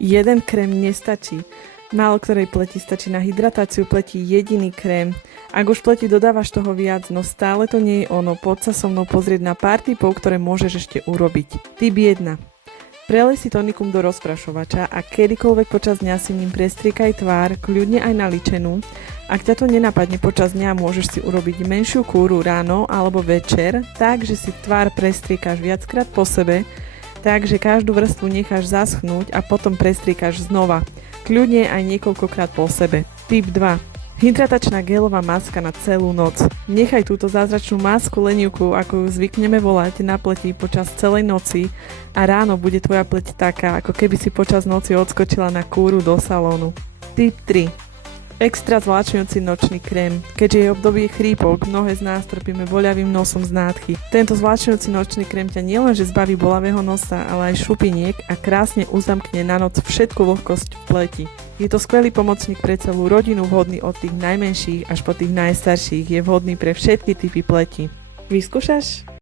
Jeden krém nestačí. Málo ktorej pleti stačí na hydratáciu pleti jediný krém. Ak už pleti dodávaš toho viac, no stále to nie je ono. Poď sa so mnou pozrieť na pár tipov, ktoré môžeš ešte urobiť. Tip 1. Prelej si tonikum do rozprašovača a kedykoľvek počas dňa si ním prestriekaj tvár, kľudne aj naličenú. Ak ťa to nenapadne počas dňa, môžeš si urobiť menšiu kúru ráno alebo večer, tak, že si tvár prestriekaš viackrát po sebe, takže každú vrstvu necháš zaschnúť a potom prestriekaš znova. Kľudne aj niekoľkokrát po sebe. Tip 2. Hydratačná gelová maska na celú noc. Nechaj túto zázračnú masku lenivku, ako ju zvykneme volať, na pleti počas celej noci a ráno bude tvoja pleť taká, ako keby si počas noci odskočila na kúru do salónu. Tip 3. Extra zvláčňujúci nočný krém. Keďže je obdobie chrípok, mnohé z nás trpíme boľavým nosom z nádchy. Tento zvláčňujúci nočný krém ťa nielenže zbaví bolavého nosa, ale aj šupiniek a krásne uzamkne na noc všetku vlhkosť v pleti. Je to skvelý pomocník pre celú rodinu, vhodný od tých najmenších až po tých najstarších. Je vhodný pre všetky typy pleti. Vyskúšaš?